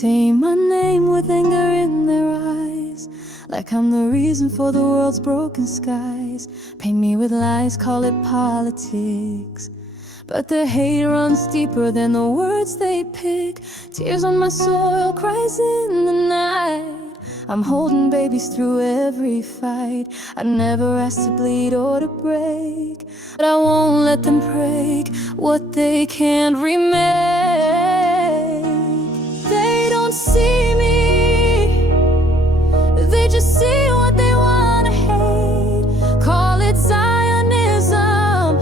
say my name with anger in their eyes, like I'm the reason for the world's broken skies. Paint me with lies, call it politics, but their hate runs deeper than the words they pick. Tears on my soil, cries in the night. I'm holding babies through every fight. I never asked to bleed or to break, but I won't let them break what they can't remake. They don't see me, they just see what they wanna hate. Call it Zionism,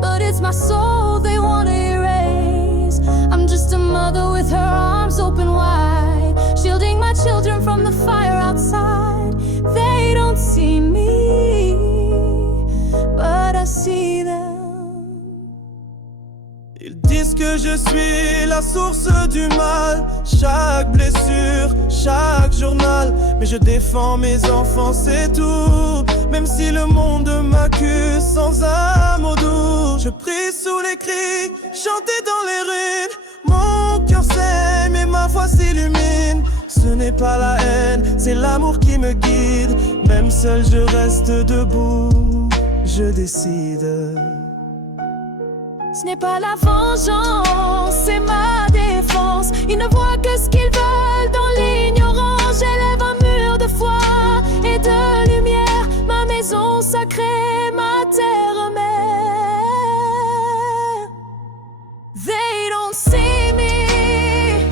but it's my soul they wanna erase. I'm just a mother with her arms open wide, shielding my children from the fire outside. They don't see me, but I see them. Ils disent que je suis la source du mal, chaque blessure, chaque journal. Mais je défends mes enfants, c'est tout. Même si le monde m'accuse sans un mot doux, je prie sous les cris, chanter dans les ruines. Mon cœur saigne et ma foi s'illumine. Ce n'est pas la haine, c'est l'amour qui me guide. Même seul je reste debout, je décide. Ce n'est pas la vengeance, c'est ma défense. Ils ne voient que ce qu'ils veulent dans l'ignorance. J'élève un mur de foi et de lumière, ma maison sacrée, ma terre mère. They don't see me,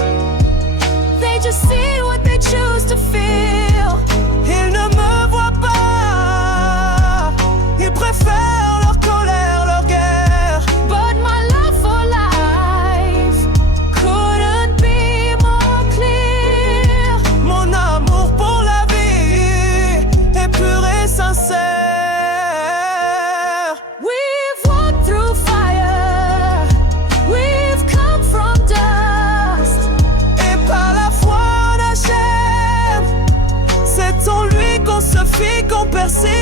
they just see what they choose to feel. Ils ne me voient pas, ils préfèrent leur colère, leur guerre. But my love for life couldn't be more clear. Mon amour pour la vie est pur et sincère. We've walked through fire, we've come from dust. Et par la foi on achève, c'est en lui qu'on se fit, qu'on persévère.